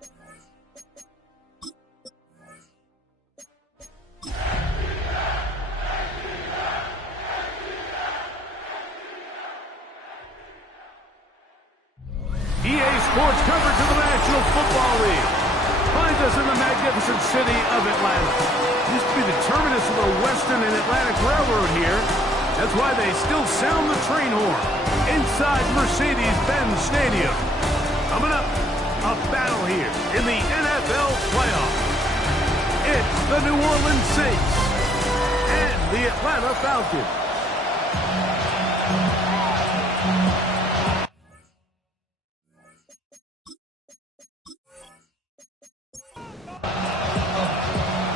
EA Sports coverage of the National Football League finds us in the magnificent city of Atlanta. Used to be the terminus of the Western and Atlantic Railroad here. That's why they still sound the train horn inside Mercedes-Benz Stadium. Coming up, a battle here in the NFL playoffs. It's the New Orleans Saints and the Atlanta Falcons.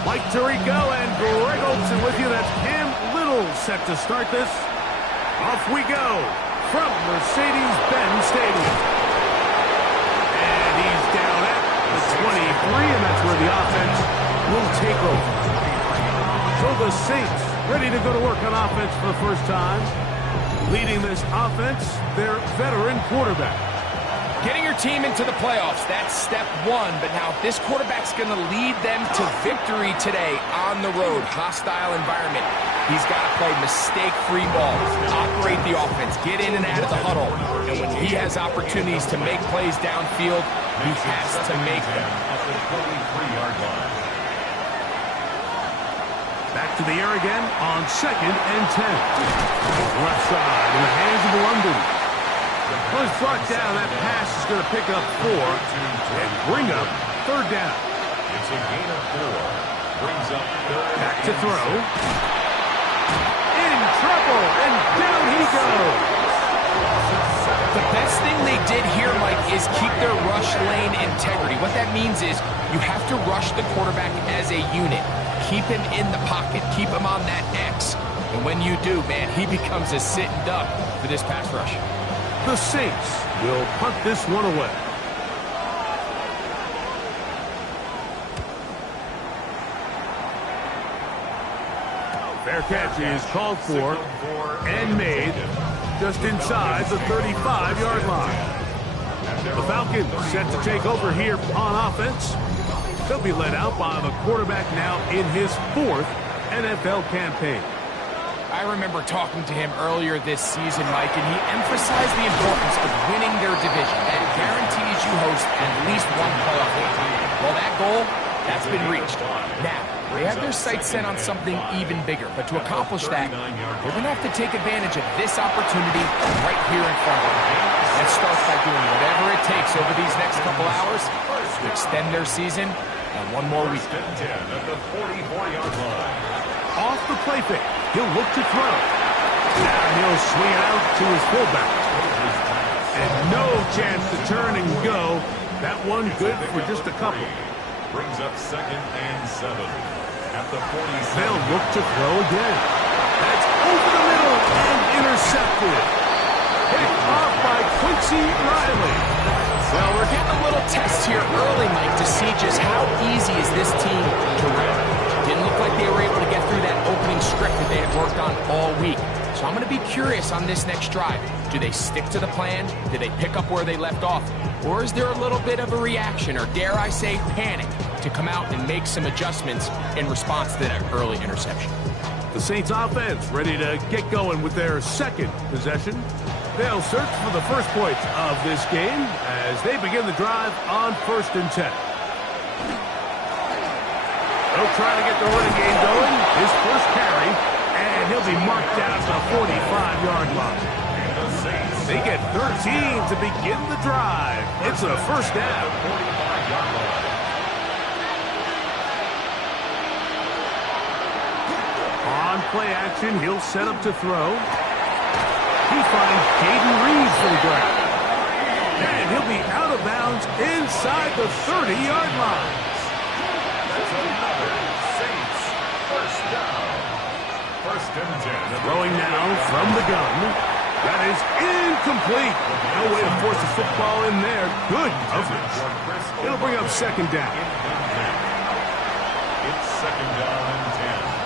Mike Tirico and Greg Olsen with you. That's Cam Little set to start this. Off we go from Mercedes-Benz Stadium. And he's down at the 23, and that's where the offense will take over. So the Saints ready to go to work on offense for the first time. Leading this offense, their veteran quarterback. Getting your team into the playoffs, that's step one. But now this quarterback's going to lead them to victory today on the road. Hostile environment. He's got to play mistake-free ball, operate the offense, get in and out of the huddle. And when he has opportunities to make plays downfield, he has to make them. Back to the air again on 2nd and 10. Left side in the hands of London. Well, he's brought down. That pass is going to pick up 4 and bring up 3rd down. It's a gain of 4. Brings up 3rd. Back to throw. In trouble, and down he goes. The best thing they did here, Mike, is keep their rush lane integrity. What that means is you have to rush the quarterback as a unit. Keep him in the pocket. Keep him on that X. And when you do, man, he becomes a sitting duck for this pass rush. The Saints will punt this one away. Fair catch is called for and made just inside the 35-yard line. The Falcons set to take over here on offense. They'll be led out by the quarterback now in his 4th NFL campaign. I remember talking to him earlier this season, Mike, and he emphasized the importance of winning their division. That guarantees you host at least one playoff game. Well, that goal, that's been reached. Now, they have their sights set on something even bigger, but to accomplish that, they're going to have to take advantage of this opportunity right here in front of them. That starts by doing whatever it takes over these next couple hours to extend their season and one more week. At the 44-yard line. Off the play fake, he'll look to throw. Now he'll swing it out to his fullback. And no chance to turn and go. That one good for just a couple. Brings up 2nd and 7. At the 47. They'll look to throw again. That's over the middle and intercepted. Picked off by Quincy Riley. Well, we're getting a little test here early, Mike, to see just how easy is this team to run. Didn't look like they were able to get through that opening script that they had worked on all week. So I'm going to be curious on this next drive. Do they stick to the plan? Do they pick up where they left off? Or is there a little bit of a reaction, or dare I say panic, to come out and make some adjustments in response to that early interception? The Saints offense ready to get going with their 2nd possession. They'll search for the first points of this game as they begin the drive on 1st and 10. They'll try to get the running game going. His first carry, and he'll be marked down to the 45-yard line. They get 13 to begin the drive. It's a 1st down. On play action, he'll set up to throw. He finds Jaden Reed for the ground. And he'll be out of bounds inside the 30-yard line. That's another Saints 1st down. 1st and 10. Throwing now from the gun. That is incomplete. No way to force the football in there. Good coverage. It'll bring up 2nd down. It's 2nd down and 10.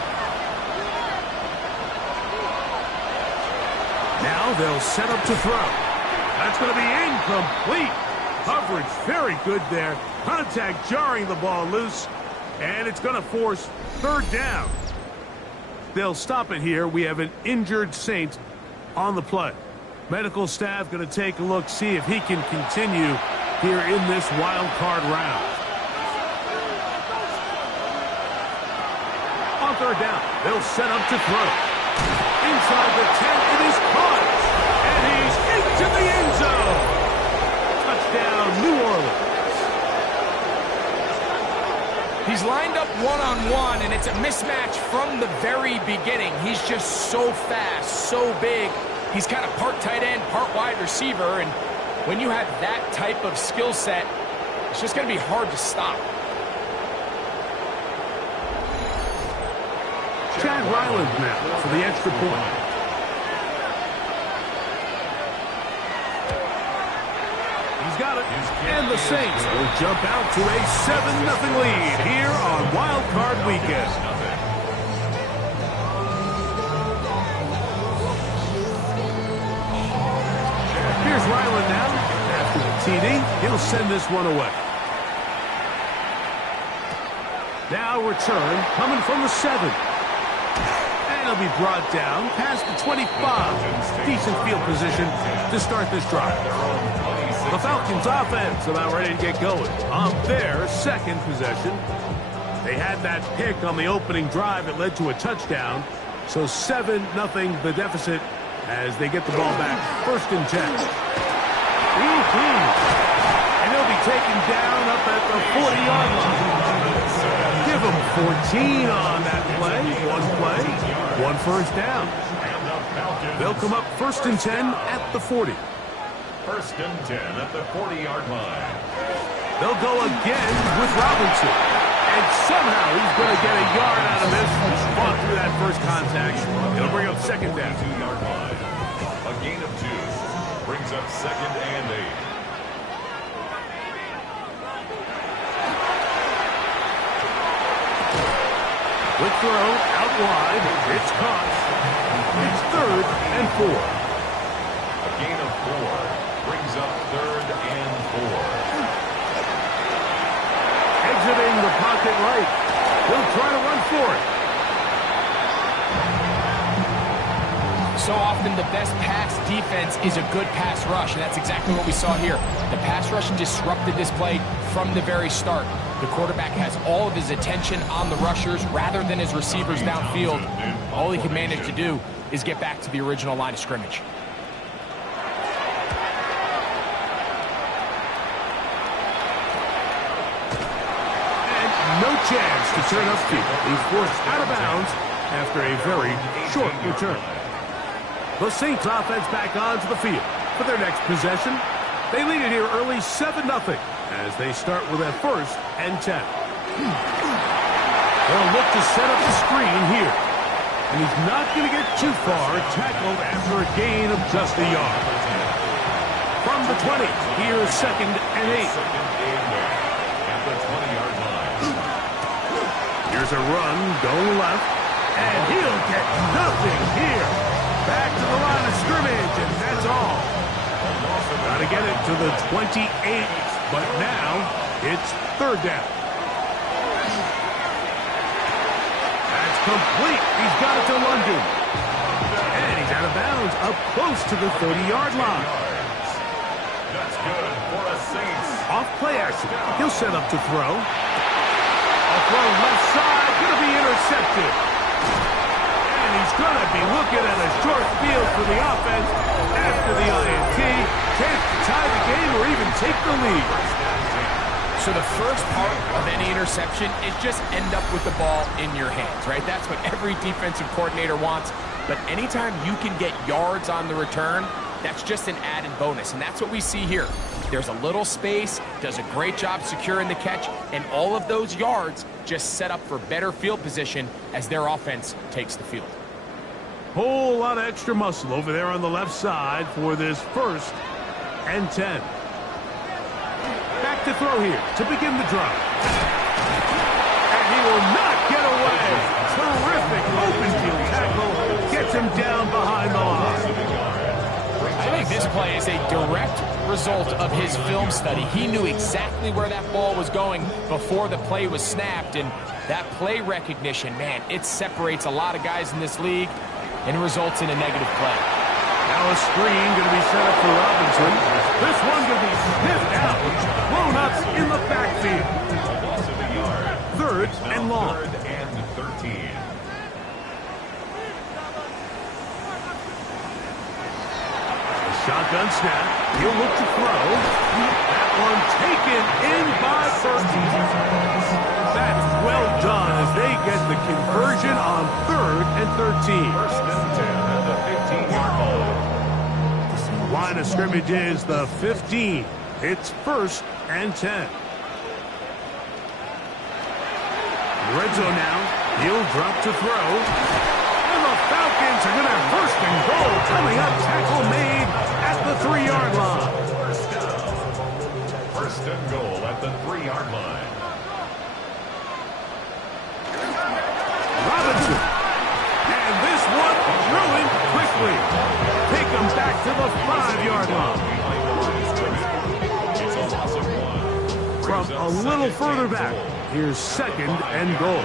Now they'll set up to throw. That's going to be incomplete. Coverage very good there. Contact jarring the ball loose, and it's going to force third down. They'll stop it here. We have an injured Saint on the play. Medical staff going to take a look, see if he can continue here in this wild card round. On third down, they'll set up to throw. Inside the 10, it is caught. And he's into the end zone. Touchdown, New Orleans. He's lined up one-on-one, and it's a mismatch from the very beginning. He's just so fast, so big. He's kind of part tight end, part wide receiver, and when you have that type of skill set, it's just going to be hard to stop. Chad Ryland now for the extra point. He's got it. And the Saints will jump out to a 7-0 lead here on Wild Card Weekend. Here's Ryland now. After the TD, he'll send this one away. Now return coming from the 7. And he'll be brought down past the 25. Decent field position to start this drive. The Falcons offense about ready to get going on their second possession. They had that pick on the opening drive that led to a touchdown. So 7-0 the deficit as they get the ball back. First and 10. And he'll be taken down up at the 40-yard line. Give him 14 on that play. One first down. They'll come up first and 10 at the 40. First and 10 at the 40-yard line. They'll go again with Robinson. And somehow he's going to get a yard out of this. Fought through that first contact. It'll bring up second down. 2-yard line. A gain of 2. Brings up second and 8. Quick throw out wide. It's caught. It's third and 4. A gain of 4. Brings up third and 4. Exiting the pocket right. He'll try to run for it. So often the best pass defense is a good pass rush, and that's exactly what we saw here. The pass rush disrupted this play from the very start. The quarterback has all of his attention on the rushers rather than his receivers downfield. All he can manage to do is get back to the original line of scrimmage. No chance to turn upfield. He's forced out of bounds after a very short return. The Saints offense back onto the field for their next possession. They lead it here early 7-0 as they start with a first and 10. They'll look to set up the screen here. And he's not going to get too far, tackled after a gain of just a yard. From the 20, here's second and 8. At the 20-yard line. Here's a run going left, and he'll get nothing here. Back to the line of scrimmage, and that's all. Got to get it to the 28, but now it's third down. That's complete. He's got it to London. And he's out of bounds up close to the 30-yard line. That's good for a Saints. Off play action. He'll set up to throw. A throw left side, going to be intercepted. And he's going to be looking at a short field for the offense after the INT. Chance to tie the game or even take the lead. So the first part of any interception is just end up with the ball in your hands, right? That's what every defensive coordinator wants. But anytime you can get yards on the return, that's just an added bonus, and that's what we see here. There's a little space, does a great job securing the catch, and all of those yards just set up for better field position as their offense takes the field. Whole lot of extra muscle over there on the left side for this first and 10. Back to throw here to begin the drive. And he will not get away. Terrific open field tackle. Gets him down behind the line. I think this play is a direct result of his film study. He knew exactly where that ball was going before the play was snapped, and that play recognition, man, it separates a lot of guys in this league and results in a negative play. Now a screen going to be set up for Robinson. This one going to be sniffed out, thrown up in the backfield. Third and long. Third and 13. Shotgun snap. He'll look to throw. That one taken in by Burton. That's well done as they get the conversion on third and 13. First and 10 at the 15-yard line. Line of scrimmage is the 15. It's first and 10. Red zone now. He'll drop to throw. And the Falcons are going to have first and goal coming up. Tackle made at the 3-yard line. First and goal at the 3-yard line. Robinson. And this one ruined quickly. Take him back to the 5-yard line. It's a loss of 1. From a little further back, here's second and goal.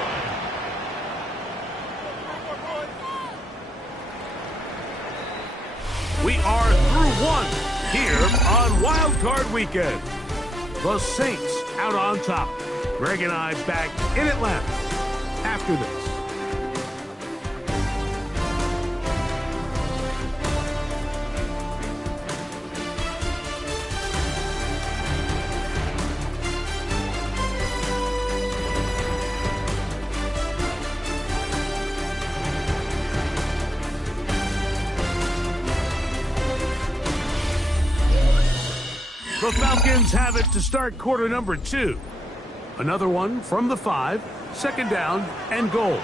We are through one here on Wild Card Weekend. The Saints out on top. Greg and I back in Atlanta after this. The Falcons have it to start quarter number 2. Another one from the 5, second down and goal.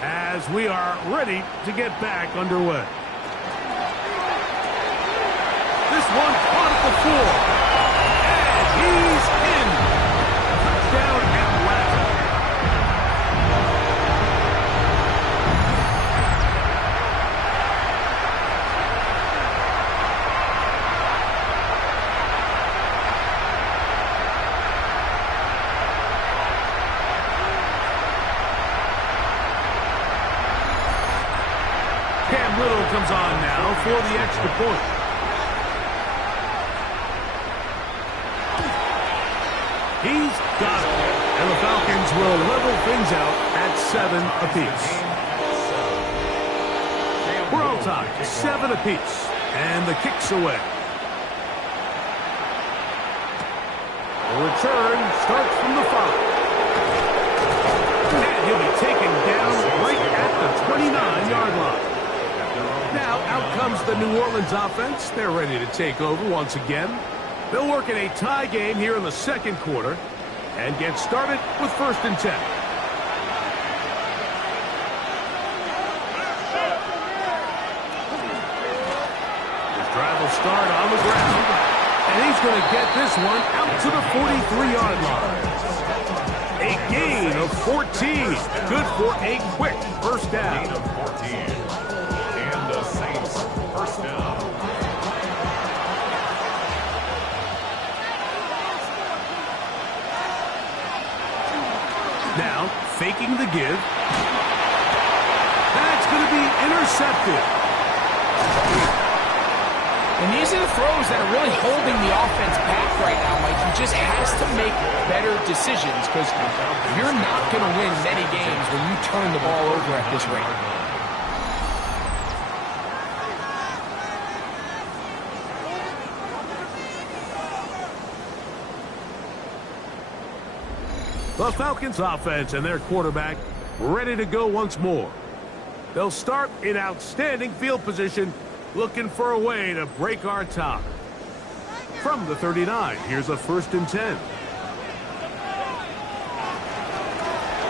As we are ready to get back underway. This one caught at the 4. And he's in. Touchdown Atlanta. Little comes on now for the extra point. He's got it. And the Falcons will level things out at 7 apiece. We're all tied, 7 apiece. And the kick's away. The return starts from the 5. And he'll be taken down right at the 29-yard line. Now, out comes the New Orleans offense. They're ready to take over once again. They'll work in a tie game here in the second quarter and get started with first and 10. His drive will start on the ground, and he's going to get this one out to the 43-yard line. A gain of 14. Good for a quick first down. Gain of 14. The Saints first down. Now, faking the give. That's going to be intercepted. And these are the throws that are really holding the offense back right now, Mike. He just has to make better decisions because you're not going to win many games when you turn the ball over at this rate. The Falcons offense and their quarterback ready to go once more. They'll start in outstanding field position, looking for a way to break our tie. From the 39, here's a first and 10.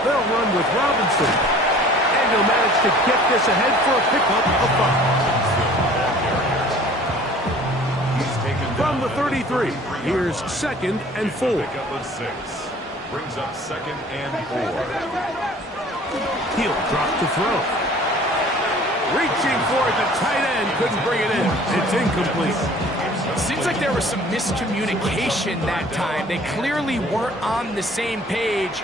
They'll run with Robinson. And he'll manage to get this ahead for a pickup of 5. From the 33, here's second and 4. Pickup of 6. Brings up second and 4. He'll drop to throw. Reaching for it, the tight end couldn't bring it in. It's incomplete. Seems like there was some miscommunication that time. They clearly weren't on the same page.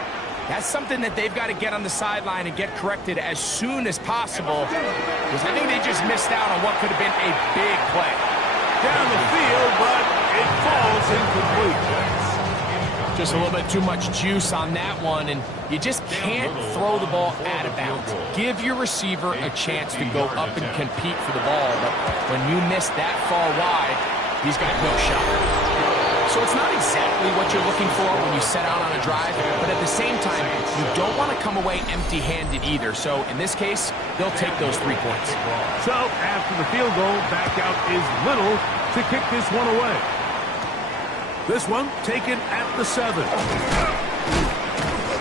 That's something that they've got to get on the sideline and get corrected as soon as possible, because I think they just missed out on what could have been a big play. Down the field, but it falls incomplete. Just a little bit too much juice on that one, and you just can't throw the ball out of bounds. Give your receiver a chance to go up and compete for the ball, but when you miss that far wide, he's got no shot. So it's not exactly what you're looking for when you set out on a drive, but at the same time, you don't want to come away empty-handed either. So in this case, they'll take those 3 points. So after the field goal, back out is Little to kick this one away. This one taken at the 7.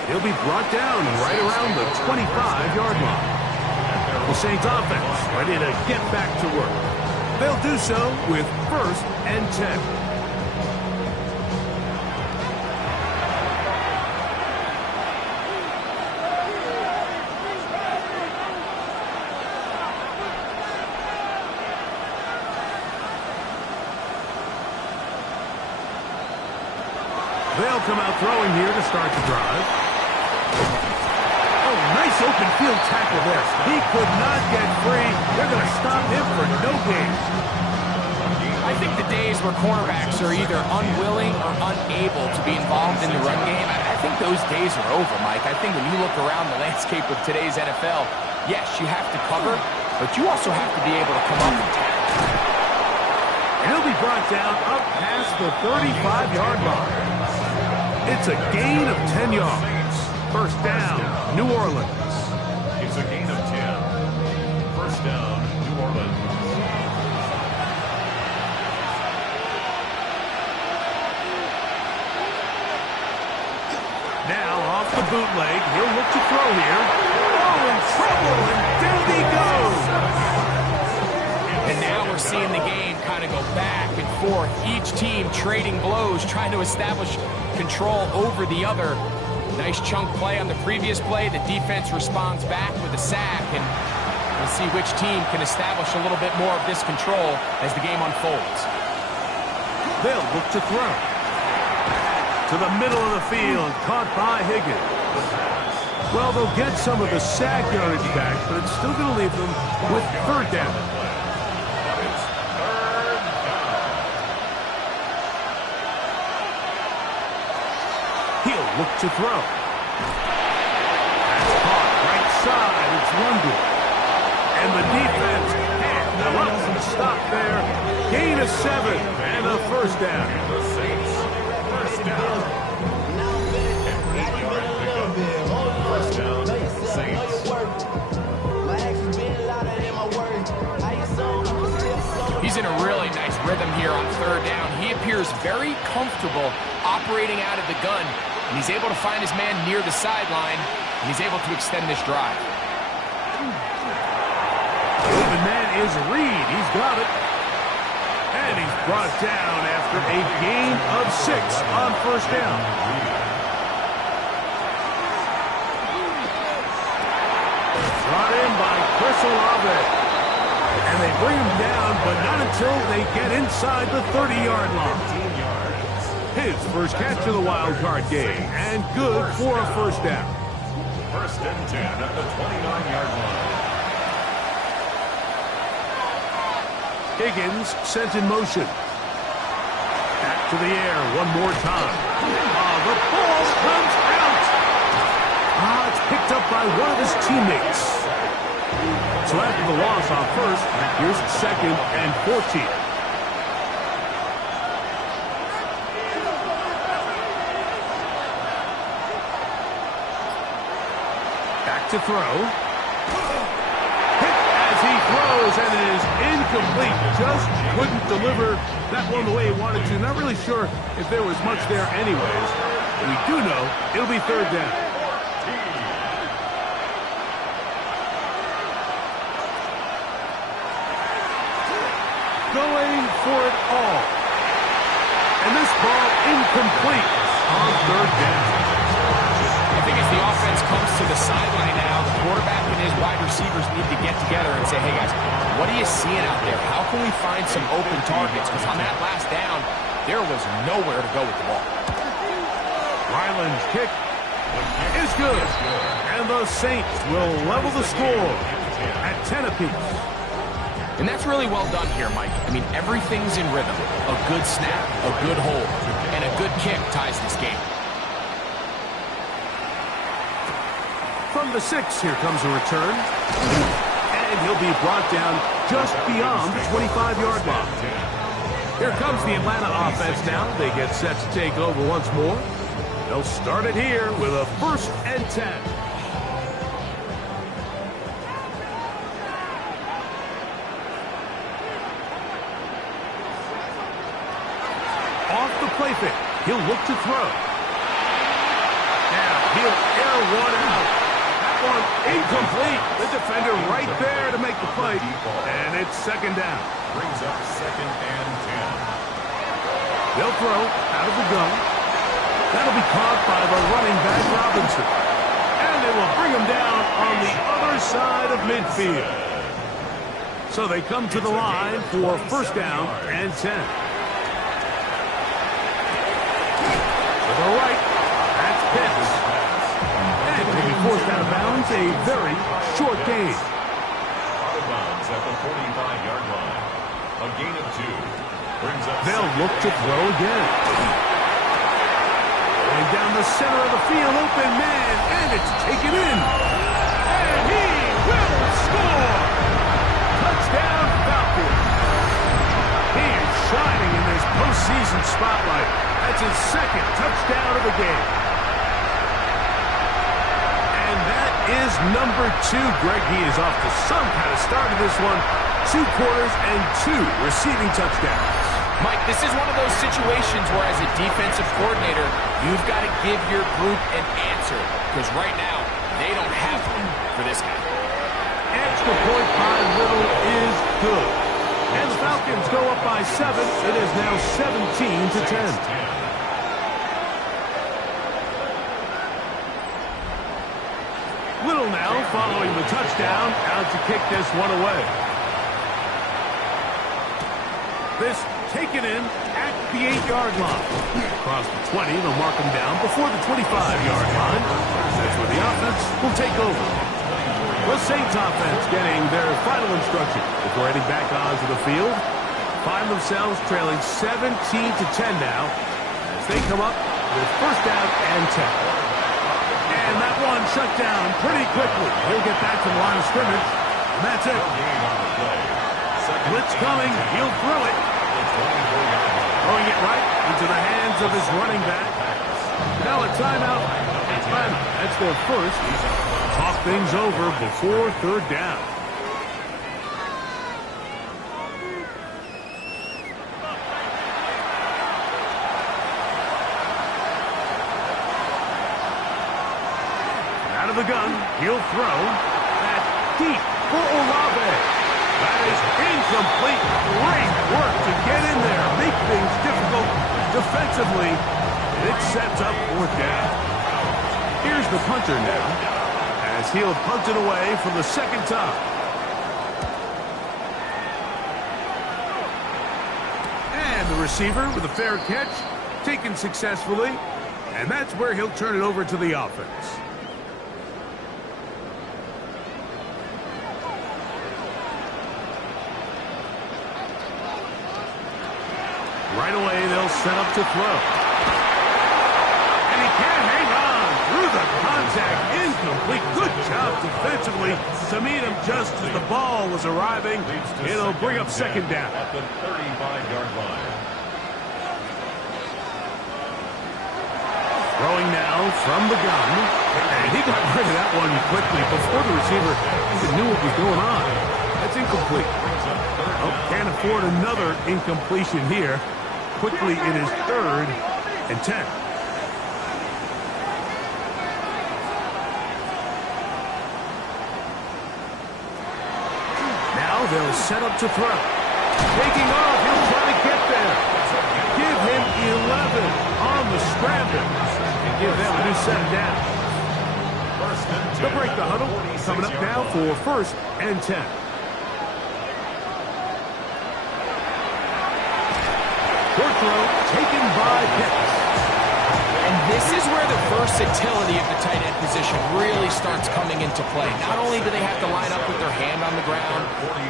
He'll be brought down right around the 25-yard line. The Saints offense ready to get back to work. They'll do so with 1st and 10. They'll come out throwing here to start the drive. Oh, nice open field tackle there. He could not get free. They're going to stop him for no gain. I think the days where cornerbacks are either unwilling or unable to be involved in the run game, I think those days are over, Mike. I think when you look around the landscape of today's NFL, yes, you have to cover, but you also have to be able to come up and tackle. He'll be brought down up past the 35-yard line. It's a gain of 10 yards. 1st down, New Orleans. It's a gain of 10. 1st down, New Orleans. Now off the bootleg, he'll look to throw here. Oh, in trouble, and down he goes. And now we're seeing the game kind of go back and forth. Each team trading blows, trying to establish control over the other. Nice chunk play on the previous play. The defense responds back with a sack, and we'll see which team can establish a little bit more of this control as the game unfolds. They'll look to throw. To the middle of the field, caught by Higgins. Well, they'll get some of the sack yardage back, but it's still going to leave them with 3rd down. He'll look to throw. That's caught right side. It's London. And the defense can't come up and stop there. Gain of 7 and a 1st down. The Saints, 1st down. And 8-yard pickup. 1st down, Saints. He's in a really nice rhythm here on 3rd down. He appears very comfortable operating out of the gun, and he's able to find his man near the sideline, and he's able to extend this drive. The open man is Reed. He's got it. And he's brought down after a gain of 6 on 1st down. Brought in by Chris Olave. And they bring him down, but not until they get inside the 30-yard line. His first catch of the wild card game, and good for a 1st down. 1st and 10 at the 29-yard line. Higgins sent in motion. Back to the air one more time. The ball comes out. It's picked up by one of his teammates. So after the loss on 1st, here's 2nd and 14. Back to throw. Hit as he throws, and it is incomplete. Just couldn't deliver that one the way he wanted to. Not really sure if there was much there anyways. But we do know it'll be 3rd down. Going for it all. And this ball incomplete on 3rd down. I think as the offense comes to the sideline now, the quarterback and his wide receivers need to get together and say, hey, guys, what are you seeing out there? How can we find some open targets? Because on that last down, there was nowhere to go with the ball. Ryland's kick is good. And the Saints will level the score at 10 apiece. And that's really well done here, Mike. I mean, everything's in rhythm. A good snap, a good hold, and a good kick ties this game. From the 6, here comes a return. And he'll be brought down just beyond the 25-yard line. Here comes the Atlanta offense now. They get set to take over once more. They'll start it here with a 1st and 10. Off the play fake. He'll look to throw. Now he'll air one out. That one incomplete. The defender right there to make the play. And it's 2nd down. Brings up 2nd and 10. They'll throw out of the gun. That'll be caught by the running back, Robinson. And they will bring him down on the other side of midfield. So they come to the line for 1st down and 10. To the right, that's Pitts. And will be forced out of bounds, a very short gain. Out of bounds at the 45-yard line. A gain of 2. Brings up They'll look to throw again. Going down the center of the field, open man, and it's taken in. And he will score. Touchdown, Falcons. He is shining in this postseason spotlight. That's his 2nd touchdown of the game. And that is number 2, Greg. He is off to some kind of start in this one. 2 quarters and 2 receiving touchdowns. Mike, this is one of those situations where as a defensive coordinator, you've got to give your group an answer. Because right now, they don't have one for this guy. Extra point by Little is good. And the Falcons go up by 7. It is now 17 to 10. Little now following the touchdown, out to kick this one away. This taken in at the 8-yard line. Across the 20, they'll mark him down before the 25-yard line. That's where the offense will take over. The Saints offense getting their final instruction before heading back onto the field. Find themselves trailing 17 to 10 now as they come up with 1st down and 10. And that one shut down pretty quickly. He'll get back to the line of scrimmage, and that's it. Blitz coming. He'll throw it. Throwing it right into the hands of his running back. Now a timeout. Atlanta. That's their 1st. Talk things over before 3rd down. Out of the gun. He'll throw that deep for Olave. That is incomplete. Great work to get in there. Make things difficult defensively. It sets up 4th down. Here's the punter now as he'll punt it away for the 2nd time. And the receiver with a fair catch, taken successfully. And that's where he'll turn it over to the offense. Right away, they'll set up to throw. And he can't hang on through the contact. Incomplete. Good job defensively to meet him just as the ball was arriving. It'll bring up 2nd down. At the 35-yard line. Throwing now from the gun. And he got rid of that one quickly before the receiver even knew what was going on. That's incomplete. Oh, can't afford another incompletion here. Quickly, it is 3rd and 10. Now they'll set up to throw. Taking off, he'll try to get there. Give him 11 on the scramble and give them a new set of downs. They'll break the huddle. Coming up now for 1st and 10. Short throw taken by Pitts. And this is where the versatility of the tight end position really starts coming into play. Not only do they have to line up with their hand on the ground,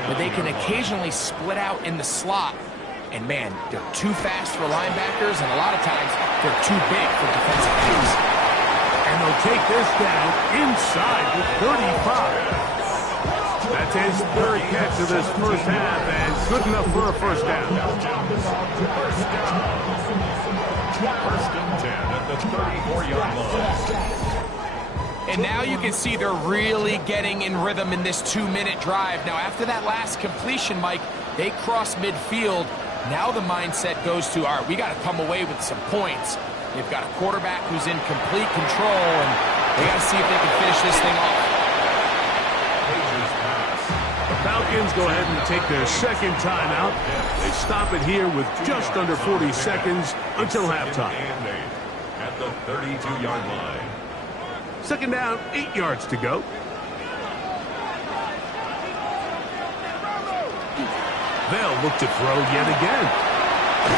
but they can occasionally split out in the slot. And man, they're too fast for linebackers, and a lot of times they're too big for defensive ends. And they'll take this down inside the 35. That's his 3rd catch of this first half, and good enough for a first down. First and 10 at the 34-yard line. And now you can see they're really getting in rhythm in this 2-minute drive. Now, after that last completion, Mike, they cross midfield. Now the mindset goes to, all right, we got to come away with some points. They've got a quarterback who's in complete control, and they got to see if they can finish this thing off. The Falcons go ahead and take their 2nd timeout. They stop it here with just under 40 seconds until halftime. At the 32-yard line. 2nd down, 8 yards to go. They'll look to throw yet again.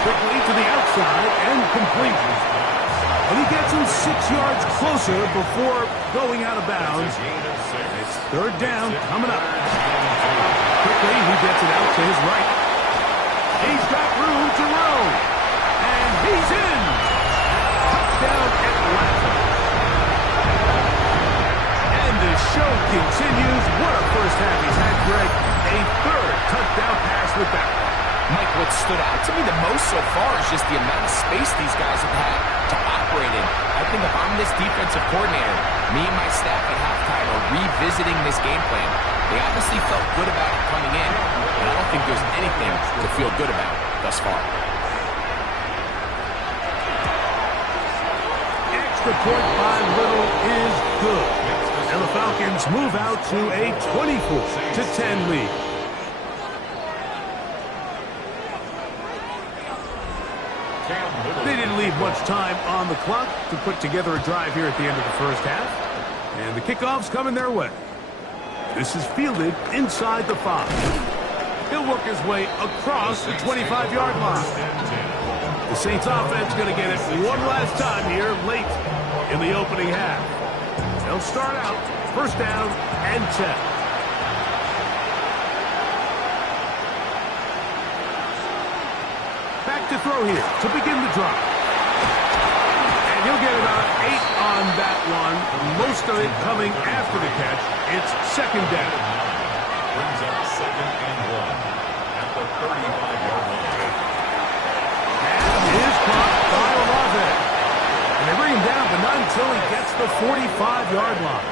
Quickly to the outside and complete. And he gets him 6 yards closer before going out of bounds. It's 3rd down coming up. Quickly, he gets it out to his right. He's got room to roam. And he's in. Touchdown Atlanta. And the show continues. What a first half he's had, Greg. A 3rd touchdown pass with that. Mike, what stood out to me the most so far is just the amount of space these guys have had to operate in. I think if I'm this defensive coordinator, me and my staff at halftime are revisiting this game plan. They obviously felt good about it coming in, and I don't think there's anything to feel good about thus far. Extra point by Little is good. And the Falcons move out to a 24-10 lead. They didn't leave much time on the clock to put together a drive here at the end of the first half. And the kickoff's coming their way. This is fielded inside the 5. He'll work his way across the 25-yard line. The Saints offense going to get it one last time here late in the opening half. They'll start out 1st down and 10. Back to throw here to begin the drive. And he'll get about 8 on that one. Most of it coming after the catch. It's 2nd down. Brings up 2nd and 1 at the 35-yard line. And his clock by Olave. And they bring him down, but not until he gets the 45-yard line.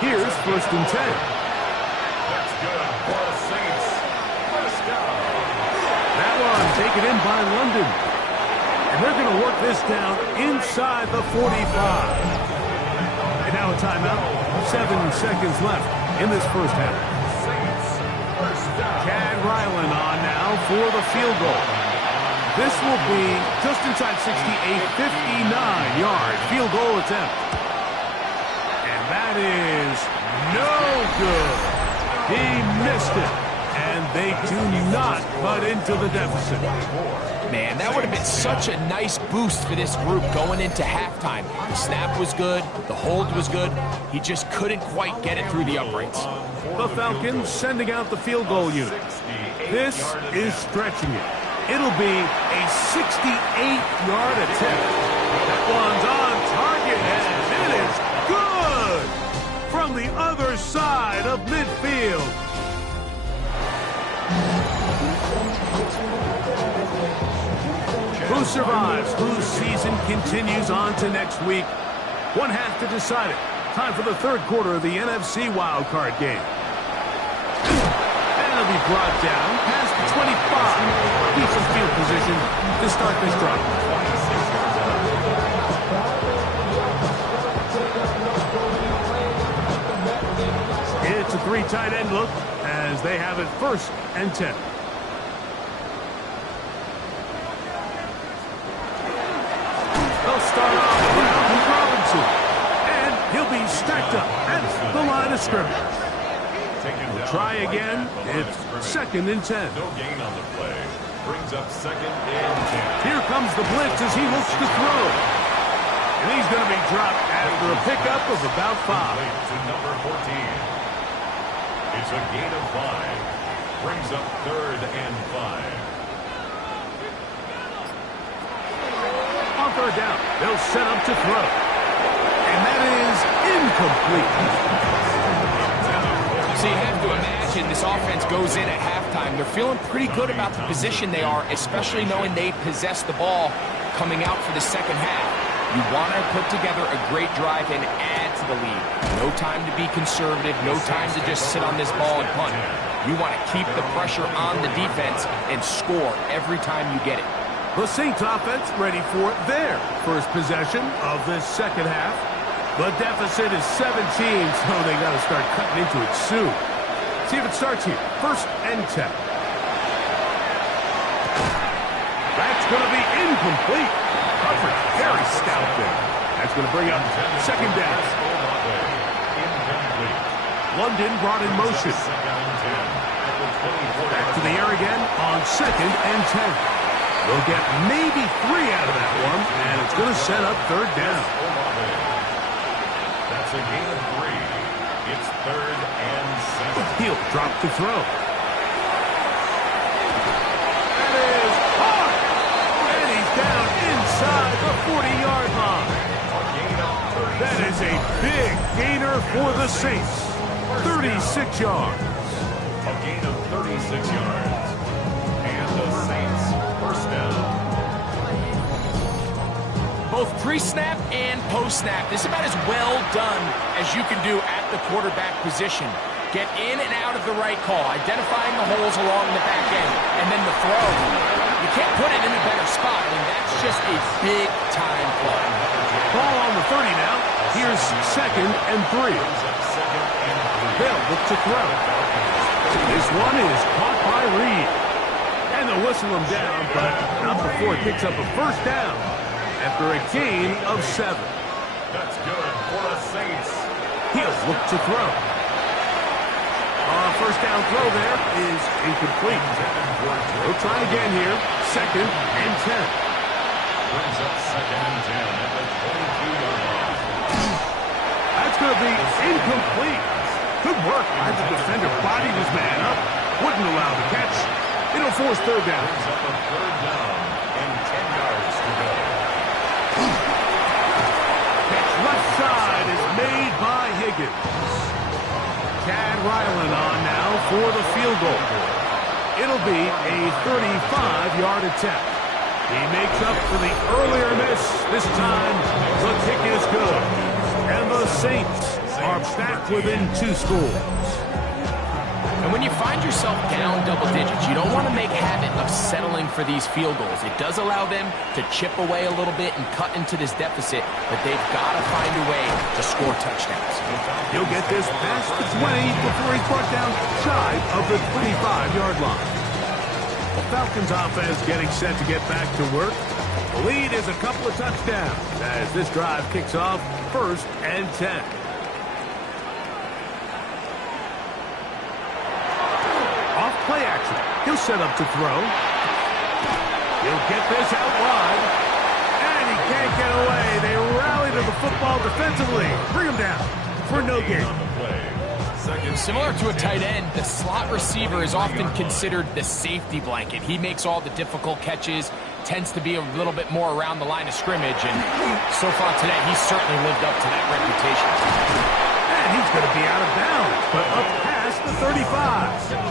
Here's 1st and 10. That's good for the Saints. First down. That one taken in by London. And they're going to work this down inside the 45. And now a timeout. 7 seconds left in this first half. Saints. First down. Chad Ryland on now for the field goal. This will be just inside 60, a 59-yard field goal attempt. And that is no good. He missed it. And they do not cut into the deficit. Man, that would have been such a nice boost for this group going into halftime. The snap was good. The hold was good. He just couldn't quite get it through the uprights. The Falcons sending out the field goal unit. This is stretching it. It'll be a 68-yard attempt. That one's on target, and it is good from the other side of midfield. Who survives? Whose season continues on to next week? One half to decide it. Time for the 3rd quarter of the NFC wildcard game. And it'll be brought down past the 25. Decent field position to start this drive. It's a 3 tight end look as they have it 1st and 10. They'll start off around with Robinson. And he'll scrimmage. We'll try again. It's 2nd and 10. No gain on the play. Brings up 2nd and 10. Here comes the blitz as he looks to throw. And he's going to be dropped after a pickup of about 5. To number 14. It's a gain of 5. Brings up 3rd and 5. On 3rd down, they'll set up to throw. And that is incomplete. So you have to imagine this offense goes in at halftime. They're feeling pretty good about the position they are, especially knowing they possess the ball coming out for the second half. You want to put together a great drive and add to the lead. No time to be conservative, no time to just sit on this ball and punt. You want to keep the pressure on the defense and score every time you get it. The Saints offense ready for their first possession of this second half. The deficit is 17, so they got to start cutting into it soon. See if it starts here. 1st and 10. That's going to be incomplete. Coverage very stout there. That's going to bring up 2nd down. London brought in motion. Back to the air again on 2nd and 10. They'll get maybe 3 out of that one, and it's going to set up 3rd down. That's a gain of 3. It's 3rd and 7. He'll drop to throw. That is hard. And he's down inside the 40-yard line. That is a big gainer for the Saints. 36 yards. A gain of 36 yards. And the Saints first down. Both pre-snap and post-snap, this is about as well done as you can do at the quarterback position. Get in and out of the right call, identifying the holes along the back end, and then the throw. You can't put it in a better spot. I mean, that's just a big-time play. Ball on the 30 now. Here's 2nd and 3. They'll look to throw. This one is caught by Reed. And they'll whistle him down, but not before it picks up a 1st down. After a gain of 7. That's good for the Saints. He'll look to throw. 1st down throw there is incomplete. We'll try again here. 2nd and 10. Brings up 2nd and 10 at the 22-yard line. That's going to be incomplete. Good work by the defender. Bodied his man up. Wouldn't allow the catch. It'll force 3rd down. Brings up a 3rd down and 10 yards to go. Left side is made by Higgins. Chad Ryland on now for the field goal. It'll be a 35-yard attempt. He makes up for the earlier miss. This time, the kick is good. And the Saints are back within 2 scores. And when you find yourself down double digits, you don't want to make habit of settling for these field goals. It does allow them to chip away a little bit and cut into this deficit, but they've got to find a way to score touchdowns. He'll get this past the 20 before he's brought down shy of the 25-yard line. The Falcons offense getting set to get back to work. The lead is a couple of touchdowns as this drive kicks off 1st and 10. Play action. He'll set up to throw. He'll get this out wide. And he can't get away. They rally to the football defensively. Bring him down for no gain. Similar to a tight end, the slot receiver is often considered the safety blanket. He makes all the difficult catches, tends to be a little bit more around the line of scrimmage, and so far today, he's certainly lived up to that reputation. And he's going to be out of bounds, but up past the 35.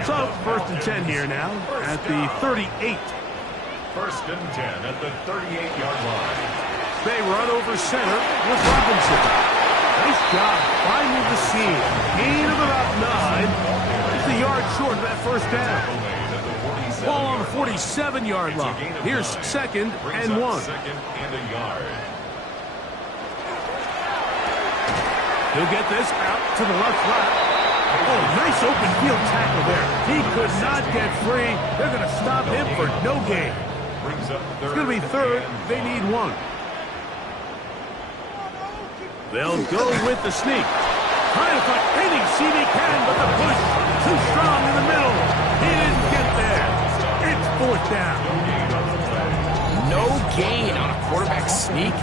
So, 1st and 10 here now at the 38. 1st and 10 at the 38-yard line. They run over center with Robinson. Nice job finding the seam. Gain of about 9. Just a yard short of that 1st down. Ball on the 47-yard line. Here's 2nd and 1. 2nd and a yard. He'll get this out to the left flat. Oh, nice open field tackle there. He could not get free. They're going to stop him for no gain. It's going to be 3rd. They need 1. They'll go with the sneak. Trying to find any seam he can, but the push too strong in the middle. He didn't get there. It's fourth down. No gain on a quarterback sneak.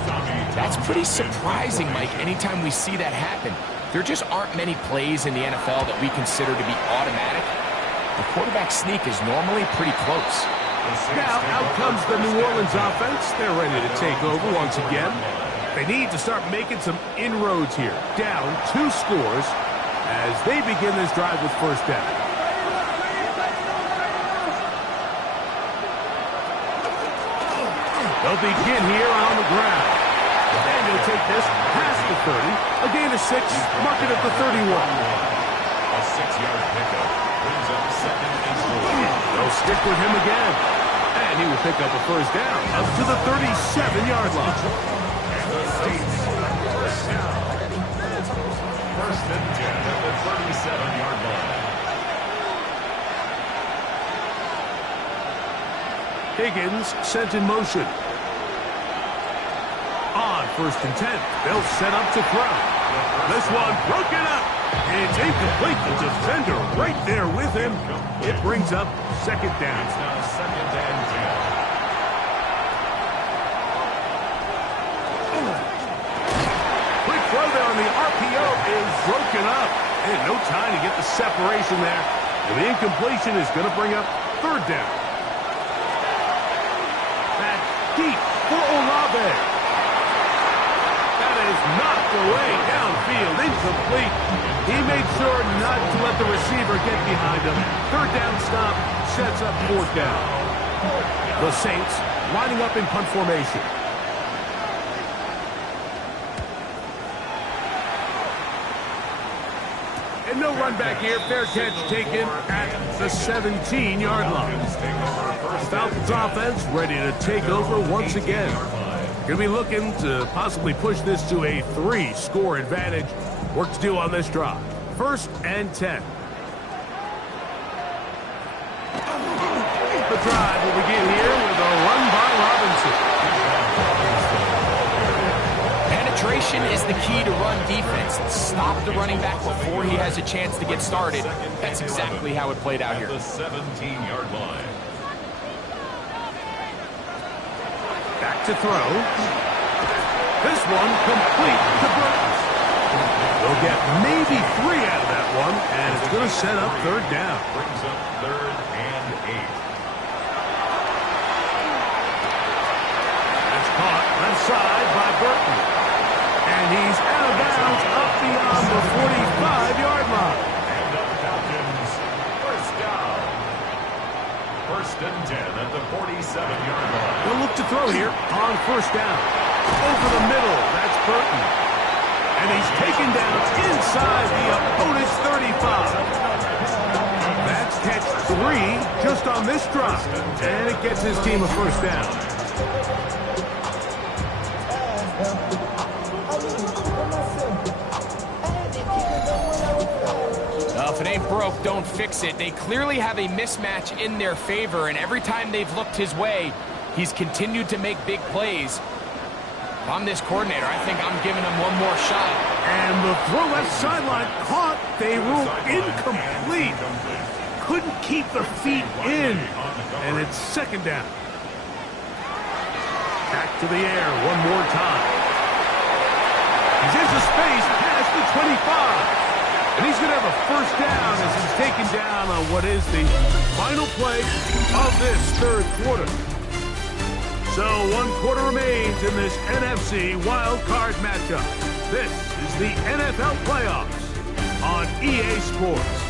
That's pretty surprising, Mike, anytime we see that happen. There just aren't many plays in the NFL that we consider to be automatic. The quarterback sneak is normally pretty close. Now, out comes the New Orleans offense. They're ready to take over once again. They need to start making some inroads here. Down 2 scores as they begin this drive with first down. They'll begin here on the ground. And they'll take this past the 30. A gain of 6, mark it at the 31. A 6-yard pickup brings up 2nd and 4. They'll stick with him again. And he will pick up a first down up to the 37-yard line. And the Saints first down. First and 10 at the 37-yard line. Higgins sent in motion. On first and 10, they'll set up to throw. This one broken up. It's incomplete. The defender right there with him. It brings up second down. It's now 2nd and 10. Quick throw there on the RPO is broken up. And no time to get the separation there. And the incompletion is going to bring up third down. Back deep for Olave. Is knocked away downfield, incomplete. He made sure not to let the receiver get behind him. Third down stop sets up fourth down. The Saints lining up in punt formation. And no run back here. Fair catch taken at the 17-yard line. Falcons offense ready to take over once again. Going to be looking to possibly push this to a 3-score advantage. Work to do on this drive. First and 10. The drive will begin here with a run by Robinson. Penetration is the key to run defense. Stop the running back before he has a chance to get started. That's exactly how it played out here. The 17-yard line. Back to throw. This one complete to Burton. They'll get maybe 3 out of that one, and it's going to set up third down. Brings up 3rd and 8. That's caught left side by Burton. And he's out of bounds up beyond the 45-yard line. And the Falcons first down. First and 10 at the 47-yard line. They'll look to throw here on first down. Over the middle, that's Burton. And he's taken down inside the opponent's 35. That's catch 3 just on this drive. And it gets his team a first down. If it ain't broke, don't fix it. They clearly have a mismatch in their favor, and every time they've looked his way, he's continued to make big plays. If I'm this coordinator, I think I'm giving him one more shot. And the throw left sideline caught. They rule incomplete. Couldn't keep the feet in. And it's second down. Back to the air one more time. He's into space past the 25. And he's going to have a first down as he's taken down on what is the final play of this third quarter. So 1 quarter remains in this NFC wild card matchup. This is the NFL playoffs on EA Sports.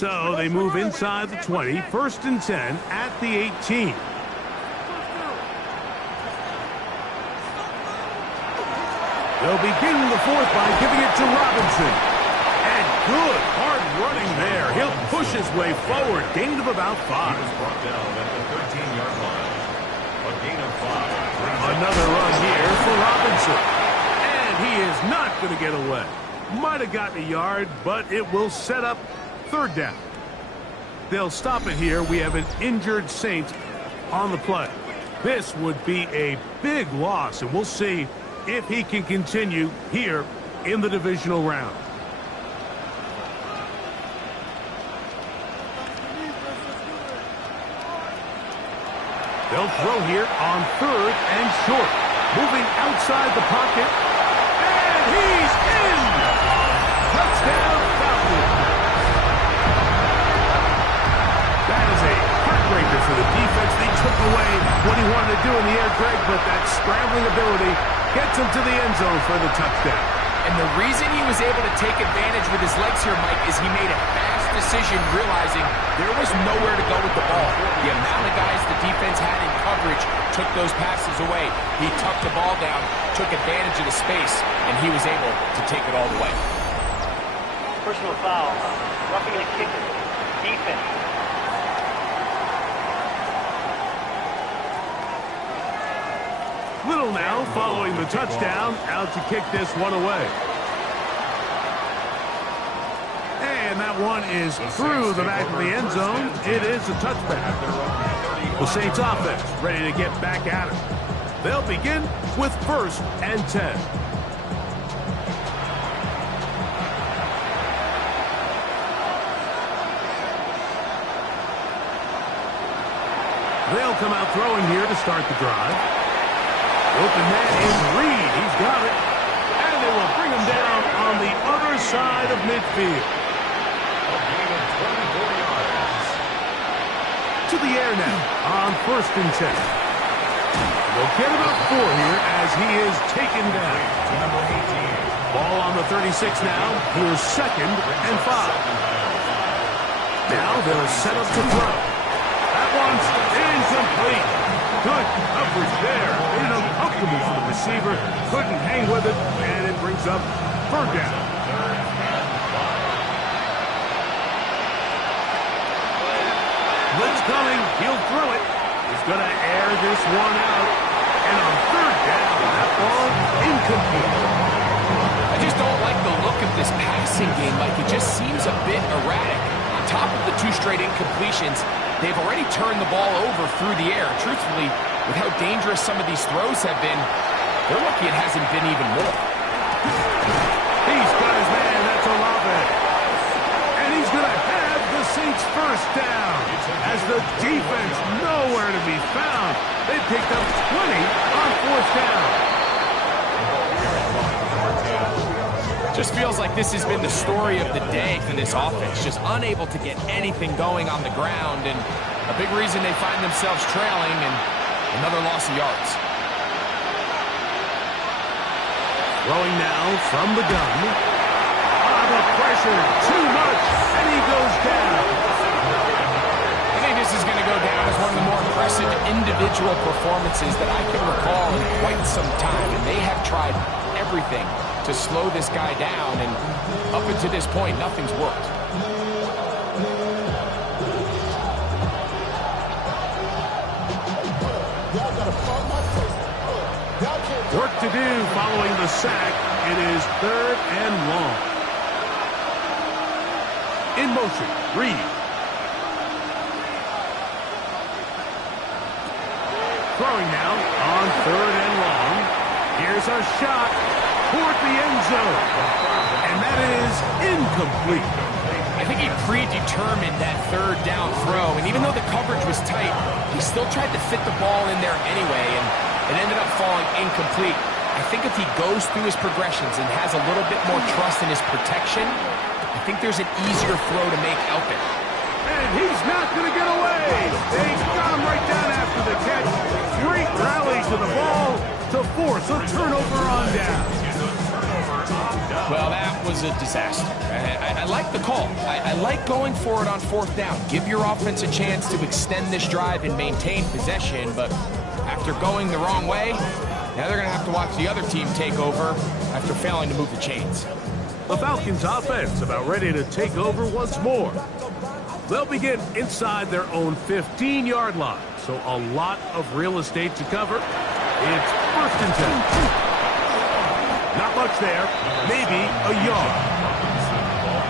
So they move inside the 20, first and 10 at the 18. They'll begin the fourth by giving it to Robinson. And good hard running there. He'll push his way forward, gain of about 5. He was brought down at the 13-yard line. A gain of 5. Another run here for for Robinson. And he is not going to get away. Might have gotten a yard, but it will set up third down. They'll stop it here. We have an injured Saint on the play. This would be a big loss, and we'll see if he can continue here in the divisional round. They'll throw here on third and short. Moving outside the pocket. And he's in! Touchdown, Falcons. That is a heartbreaker for the defense. They took away what he wanted to do in the air, Greg, but that scrambling ability gets him to the end zone for the touchdown. And the reason he was able to take advantage with his legs here, Mike, is he made a fast decision realizing there was nowhere to go with the ball. The amount of guys the defense had in coverage took those passes away. He tucked the ball down, took advantage of the space, and he was able to take it all the way. Personal foul, roughing the kicker, defense. Little now following the touchdown, out to kick this one away. And that one is through the back of the end zone. It is a touchback. The Saints offense ready to get back at it. They'll begin with 1st and 10. They'll come out throwing here to start the drive. Open man is Reed. He's got it. And they will bring him down on the other side of midfield. A gain of 24 yards. To the air now on 1st and 10. They'll get about 4 here as he is taken down. To number 18. Ball on the 36 now. Here's 2nd and 5. Now they'll set up to throw. That one's incomplete. Good coverage there. Made it uncomfortable for the receiver. Couldn't hang with it, and it brings up 3rd down. Blitz coming. He'll throw it. He's going to air this one out. And on 3rd down, that ball incomplete. I just don't like the look of this passing game, Mike. It just seems a bit erratic. On top of the 2 straight incompletions, they've already turned the ball over through the air. Truthfully, with how dangerous some of these throws have been, they're lucky it hasn't been even more. He's got his man. That's Olave. And he's going to have the Saints' 1st down. As the defense nowhere to be found. They picked up 20 on 4th down. Just feels like this has been the story of the day for this offense. Just unable to get anything going on the ground, and a big reason they find themselves trailing, and another loss of yards. Throwing now from the gun. The pressure, too much, and he goes down. I think this is going to go down as one of the more impressive individual performances that I can recall in quite some time, and they have tried everything to slow this guy down, and up until this point, nothing's worked. Work to do following the sack. It is 3rd and long. In motion, Reed. Throwing now on 3rd and long. Here's a shot toward the end zone. And that is incomplete. I think he predetermined that 3rd down throw, and even though the coverage was tight, he still tried to fit the ball in there anyway, and it ended up falling incomplete. I think if he goes through his progressions and has a little bit more trust in his protection, I think there's an easier throw to make out there. And he's not going to get away. They got him right down after the catch. Great rally to the ball to force a turnover on down. Well, that was a disaster. I like the call. I like going for it on 4th down. Give your offense a chance to extend this drive and maintain possession, but after going the wrong way, now they're going to have to watch the other team take over after failing to move the chains. The Falcons offense about ready to take over once more. They'll begin inside their own 15-yard line, so a lot of real estate to cover. It's 1st and 10. Not much there. Maybe a yard.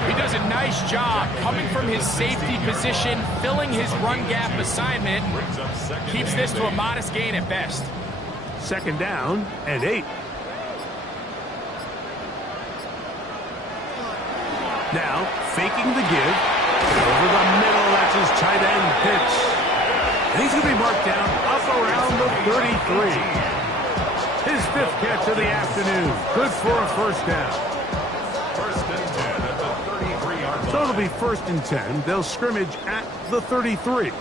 He does a nice job coming from his safety position, filling his run gap assignment. Keeps this to a modest gain at best. 2nd down and 8. Now, faking the give. Over the middle, that's his tight end pitch. And he's going to be marked down up around the 33. His 5th catch of the afternoon. Good for a 1st down. 1st and 10 at the 33-yard line. So it'll be 1st and 10. They'll scrimmage at the 33.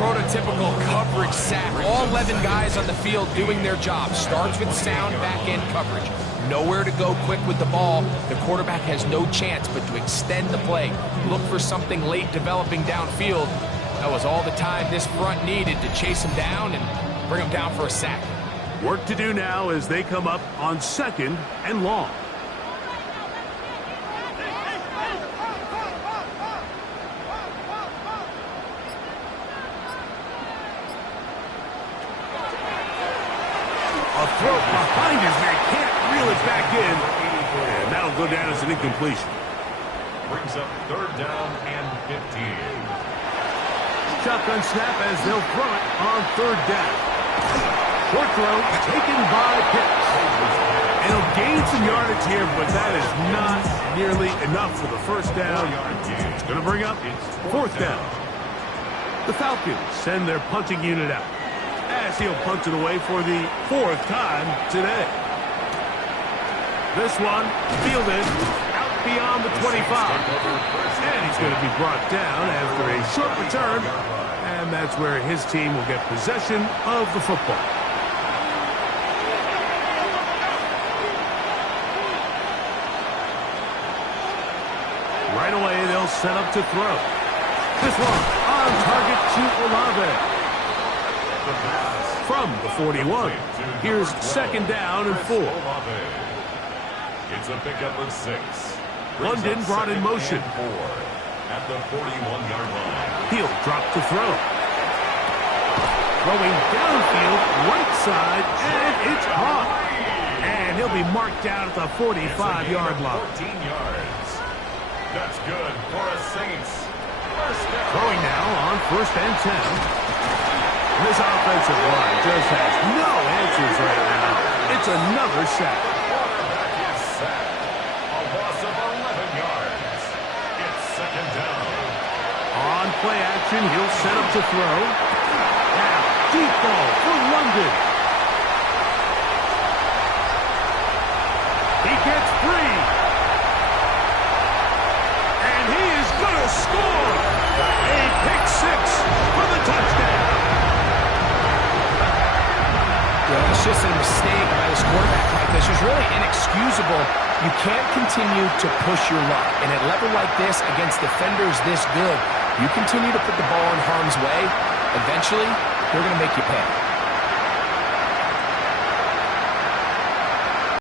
Prototypical coverage sack. All 11 guys on the field doing their job. Starts with sound back-end coverage. Nowhere to go quick with the ball. The quarterback has no chance but to extend the play. Look for something late developing downfield. That was all the time this front needed to chase him down and bring him down for a sack. Work to do now as they come up on 2nd and long. A throw behind his man, can't reel it back in. And that'll go down as an incompletion. Brings up 3rd down and 15. Shotgun snap as they'll throw it on 3rd down. Short throw taken by Pitts. And he'll gain some yardage here, but that is not nearly enough for the 1st down. It's going to bring up 4th down. The Falcons send their punting unit out, as he'll punt it away for the 4th time today. This one fielded out beyond the 25. And he's going to be brought down after a short return. And that's where his team will get possession of the football. Right away, they'll set up to throw. This one on target to Olave. From the 41. Here's 2nd down and 4. It's a pickup of 6. London brought in motion. 4 at the 41-yard line. He'll drop to throw. Throwing downfield, right side, and it's caught. And he'll be marked down at the 45-yard line. 14 yards. That's good for a Saints. Throwing now on 1st and 10. This offensive line just has no answers right now. It's another sack. Quarterback is sacked. A loss of 11 yards. It's 2nd down. On play action, he'll set up to throw. Now, deep ball for London. He gets free. And he is going to score. A pick 6 for the touchdown. Well, it's just a mistake by this quarterback like this. It's really inexcusable. You can't continue to push your luck. And at a level like this, against defenders this good, you continue to put the ball in harm's way, eventually, they're going to make you pay.